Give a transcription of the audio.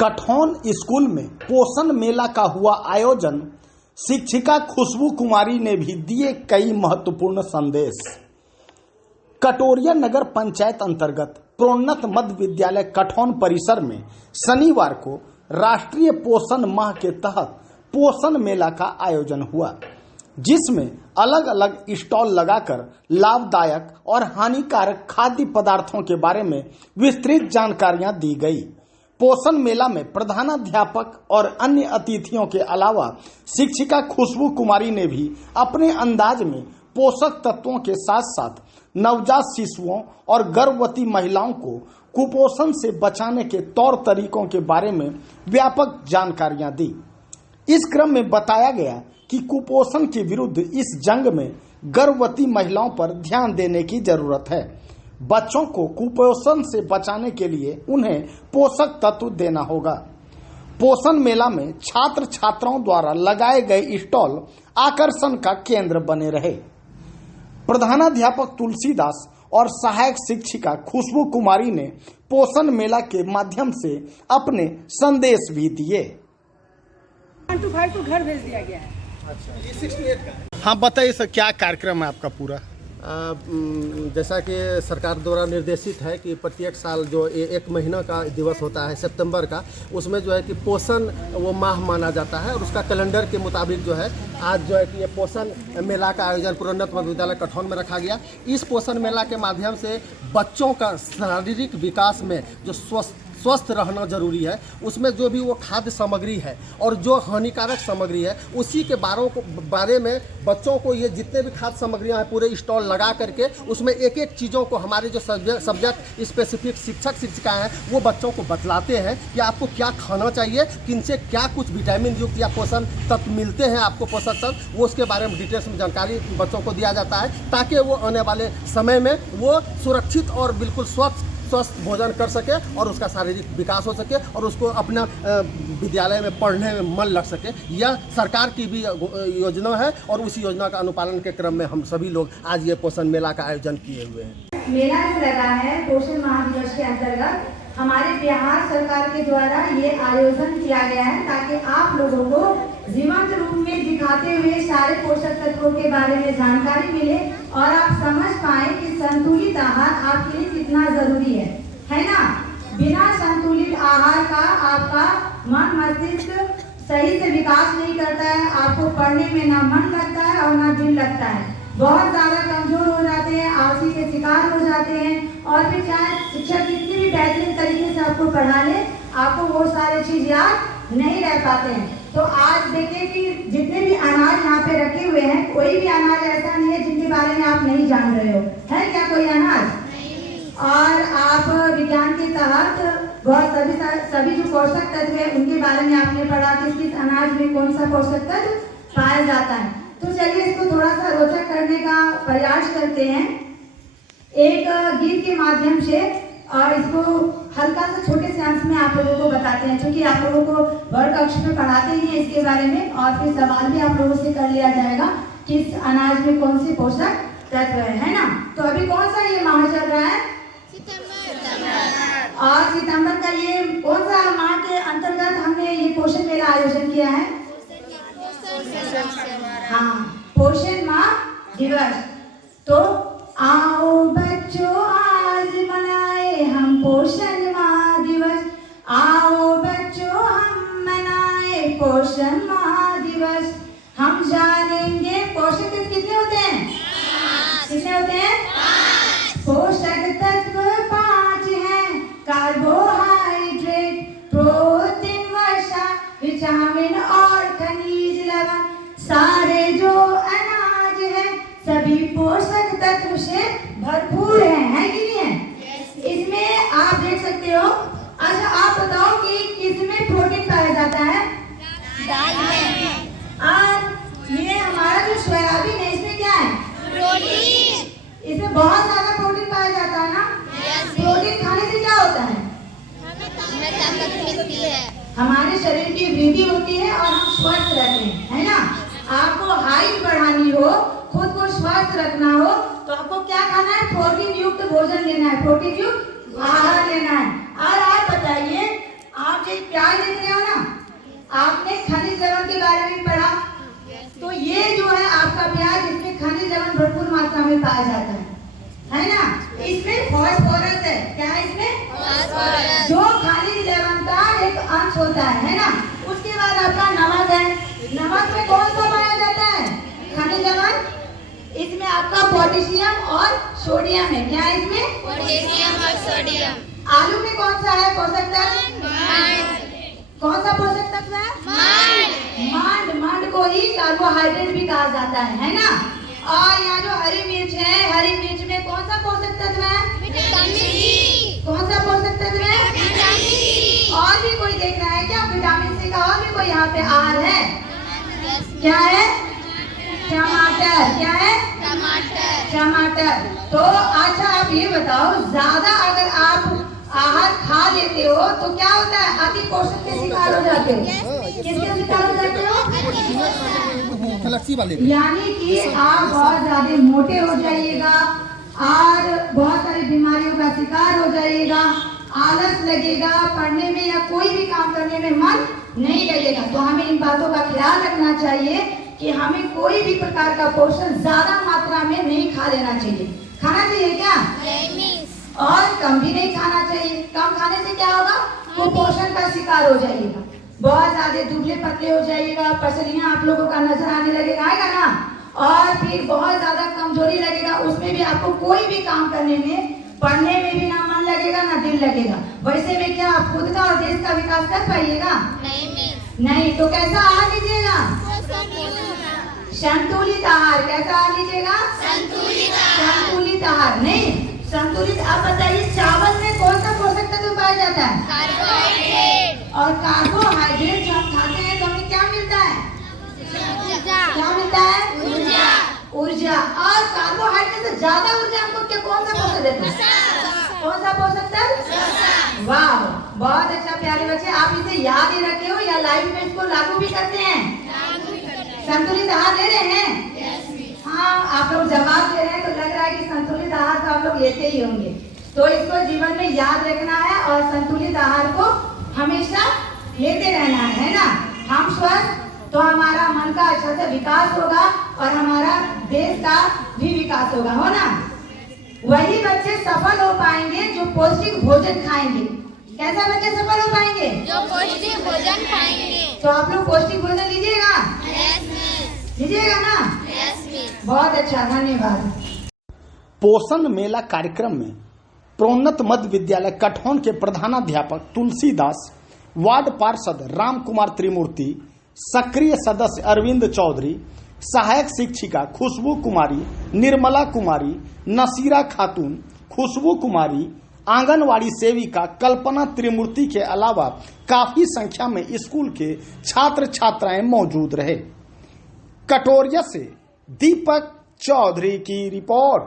कठौन school में पोषण मेला का हुआ आयोजन। शिक्षिका खुशबू कुमारी ने भी दिए कई महत्वपूर्ण संदेश। कटोरिया नगर पंचायत अंतर्गत प्रोन्नत मध्य विद्यालय कठौन परिसर में शनिवार को राष्ट्रीय पोषण माह के तहत पोषण मेला का आयोजन हुआ, जिसमें अलग अलग स्टॉल लगाकर लाभदायक और हानिकारक खाद्य पदार्थों के बारे में विस्तृत जानकारियां दी गई। पोषण मेला में प्रधानाध्यापक और अन्य अतिथियों के अलावा शिक्षिका खुशबू कुमारी ने भी अपने अंदाज में पोषक तत्वों के साथ साथ नवजात शिशुओं और गर्भवती महिलाओं को कुपोषण से बचाने के तौर तरीकों के बारे में व्यापक जानकारियां दी। इस क्रम में बताया गया कि कुपोषण के विरुद्ध इस जंग में गर्भवती महिलाओं पर ध्यान देने की जरूरत है। बच्चों को कुपोषण से बचाने के लिए उन्हें पोषक तत्व देना होगा। पोषण मेला में छात्र छात्राओं द्वारा लगाए गए स्टॉल आकर्षण का केंद्र बने रहे। प्रधानाध्यापक तुलसीदास और सहायक शिक्षिका खुशबू कुमारी ने पोषण मेला के माध्यम से अपने संदेश भी दिए। 1 to 5 को घर भेज दिया गया है। अच्छा, ये 68 का। हाँ, बताइए सर, क्या कार्यक्रम है आपका पूरा? जैसा कि सरकार द्वारा निर्देशित है कि प्रत्येक साल जो एक महीना का दिवस होता है सितंबर का, उसमें जो है कि पोषण वो माह माना जाता है और उसका कैलेंडर के मुताबिक जो है आज जो है कि ये पोषण मेला का आयोजन प्रोन्नत मध्य विद्यालय कठौन में रखा गया। इस पोषण मेला के माध्यम से बच्चों का शारीरिक विकास में जो स्वस्थ रहना जरूरी है, उसमें जो भी वो खाद्य सामग्री है और जो हानिकारक सामग्री है उसी के बारे में बच्चों को ये जितने भी खाद्य सामग्रियां हैं पूरे स्टॉल लगा करके उसमें एक एक चीज़ों को हमारे जो सब्जेक्ट स्पेसिफिक शिक्षिकाएं हैं वो बच्चों को बतलाते हैं कि आपको क्या खाना चाहिए, किनसे क्या कुछ विटामिन युक्त या पोषण तत्व मिलते हैं आपको पोषक तत्व, वो उसके बारे में डिटेल्स में जानकारी बच्चों को दिया जाता है ताकि वो आने वाले समय में वो सुरक्षित और बिल्कुल स्वस्थ भोजन कर सके और उसका शारीरिक विकास हो सके और उसको अपना विद्यालय में पढ़ने में मन लग सके। यह सरकार की भी योजना है और उसी योजना का अनुपालन के क्रम में हम सभी लोग आज ये पोषण मेला का आयोजन किए हुए हैं। मेला जो लगा है पोषण माह दिवस के अंतर्गत हमारे बिहार सरकार के द्वारा ये आयोजन किया गया है ताकि आप लोगों को जीवंत रूप में दिखाते हुए सारे पोषक तत्वों के बारे में जानकारी मिले और आप समझ पाए कि संतुलित आहार आपके लिए कितना जरूरी है ना। बिना संतुलित आहार का आपका मन मस्तिष्क सही से विकास नहीं करता है, आपको पढ़ने में ना मन लगता है और ना दिल लगता है, बहुत ज्यादा कमजोर हो जाते हैं, आलसी के शिकार हो जाते हैं और फिर चाहे शिक्षक कितनी भी बेहतरीन तरीके से आपको पढ़ा ले, आपको वो सारे चीज याद नहीं रह पाते हैं। तो आज देखिए कि जितने भी अनाज यहाँ पे रखे हुए हैं, कोई भी अनाज ऐसा नहीं है जिनके बारे में आप नहीं जान रहे हो, है क्या कोई अनाज? और आप विज्ञान के तहत बहुत सभी जो पोषक तत्व है उनके बारे में आपने पढ़ा कि किस अनाज में कौन सा पोषक तत्व पाया जाता है। तो चलिए इसको थोड़ा सा रोचक करने का प्रयास करते हैं एक गीत के माध्यम से और इसको हल्का सा छोटे से अंश में आप लोगों को बताते हैं, क्योंकि आप लोगों को वर्ग कक्ष में पढ़ाते ही हैं इसके बारे में और फिर सवाल भी आप लोगों से कर लिया जाएगा कि इस अनाज में कौन से पोषक तत्व है ना। तो अभी कौन सा ये माह चल रहा है? सितंबर। और सितंबर का ये कौन सा माह के अंतर्गत हमने ये पोषण मेला आयोजन किया है? हाँ, पोषण माह दिवस। तो आओ बच्चों आज मनाए हम पोषण माह दिवस, आओ बच्चों हम मनाए पोषण माह दिवस। हम जानेंगे पोषक तत्व कितने होते हैं? कितने होते हैं? पोषक तत्व 5 हैं, कार्बोहाइड्रेट, प्रोटीन, वसा, विटामिन और खनिज लवण। सारे जो अनाज है सभी पोषक तत्व से भरपूर है कि नहीं है? इसमें आप देख सकते हो। अच्छा, आप बताओ कि किसमें प्रोटीन पाया जाता है? दाल में। और ये हमारा जो सोयाबीन है इसमें क्या है? प्रोटीन। इसमें बहुत ज्यादा प्रोटीन पाया जाता है ना। प्रोटीन खाने से क्या होता है? हमें ताकत मिलती है, हमारे शरीर की वृद्धि होती है और हम स्वस्थ रहते हैं, है ना। आपको हाइट बढ़ानी हो, खुद को स्वस्थ रखना हो तो आपको क्या खाना है? प्रोटीन युक्त भोजन लेना है, प्रोटीन युक्त आहार लेना है। और आप बताइए आप जो प्याज देख रहे हो ना, आपने खनिज लवण के बारे में पढ़ा। तो ये जो है आपका प्याज, इसमें खनिज लवण भरपूर मात्रा में पाया जाता है ना। इसमें फास्फोरस है। क्या है इसमें? फास्फोरस, जो खनिज लवण का एक अंश होता है ना। उसके बाद आपका नमक है। नमक में कौन सा पाया जाता है? खनिज लवण। इसमें आपका पोटेशियम और सोडियम है। क्या है इसमें? पोटेशियम और सोडियम। आलू में कौन सा है पोषक तत्व? कौन सा पोषक तत्व है? मांड को ही कार्बोहाइड्रेट भी कहा जाता है ना। और यहाँ जो हरी मिर्च है, हरी मिर्च में कौन सा पोषक तत्व है? Vitamin C. कौन सा पोषक तत्व है? Vitamin C. और भी कोई देख रहा है क्या विटामिन सी का? और भी कोई यहाँ पे आहार है? क्या है? टमाटर। क्या है? टमाटर। तो अच्छा आप ये बताओ, ज्यादा अगर आप आहार खा लेते हो तो क्या होता है? अति पोषण के शिकार हो जाते हो। किसके शिकार हो जाते हो? यानी कि आप बहुत ज्यादा मोटे हो जाइएगा और बहुत सारी बीमारियों का शिकार हो जाइएगा। आलस लगेगा, पढ़ने में या कोई भी काम करने में मन नहीं लगेगा। तो हमें इन बातों का ख्याल रखना चाहिए कि हमें कोई भी प्रकार का पोषण ज्यादा मात्रा में नहीं खा लेना चाहिए। खाना चाहिए क्या? और कम भी नहीं खाना चाहिए। कम खाने से क्या होगा? कुपोषण का शिकार हो जाइएगा, बहुत ज्यादा दुबले पतले हो जाइएगा, पसलियां आप लोगों का नजर आने लगेगा, आएगा ना। और फिर बहुत ज्यादा कमजोरी लगेगा। उसमें भी आपको कोई भी काम करने में, पढ़ने में भी ना मन लगेगा ना दिल लगेगा। वैसे में क्या आप खुद का और देश का विकास कर पाइएगा? नहीं। तो कैसा आहार लीजिएगा? संतुलित आहार। कैसा आहार लीजिएगा? संतुलित आहार। नहीं संतुलित। आप बताइए, चावल में कौन सा पोषक तत्व पाया जाता है? कार्बोहाइड्रेट। और कार्बोहाइड्रेट जो हम खाते हैं तो हमें क्या मिलता है? क्या मिलता है? ऊर्जा। और कार्बोहाइड्रेट से ज्यादा ऊर्जा हमको क्या कौन सा पोषक देता है? कौन सा पोषक तत्व? वाह, बहुत अच्छा प्यारे बच्चे, आप इसे याद ही रखे हो या लाइफ में इसको लागू भी करते हैं? संतुलित आहार ले रहे हैं? हाँ, आप लोग जवाब दे रहे हैं तो लग रहा है कि संतुलित आहार तो आप लोग लेते ही होंगे। तो इसको जीवन में याद रखना है और संतुलित आहार को हमेशा लेते रहना है ना। हम स्वस्थ तो हमारा मन का अच्छा से विकास होगा और हमारा देश का भी विकास होगा, हो ना। वही बच्चे सफल हो पाएंगे जो पौष्टिक भोजन खाएंगे। कैसा बच्चे सफल हो पाएंगे? जो पौष्टिक भोजन खाएंगे। तो आप लोग पौष्टिक भोजन लीजिएगा? लीजिएगा ना? बहुत अच्छा, धन्यवाद। पोषण मेला कार्यक्रम में प्रोन्नत मध्य विद्यालय कठौन के प्रधानाध्यापक तुलसीदास, वार्ड पार्षद राम कुमार त्रिमूर्ति, सक्रिय सदस्य अरविंद चौधरी, सहायक शिक्षिका खुशबू कुमारी, निर्मला कुमारी, नसीरा खातून, खुशबू कुमारी, आंगनवाड़ी सेविका कल्पना त्रिमूर्ति के अलावा काफी संख्या में स्कूल के छात्र छात्राएं मौजूद रहे। कटोरिया से दीपक चौधरी की रिपोर्ट।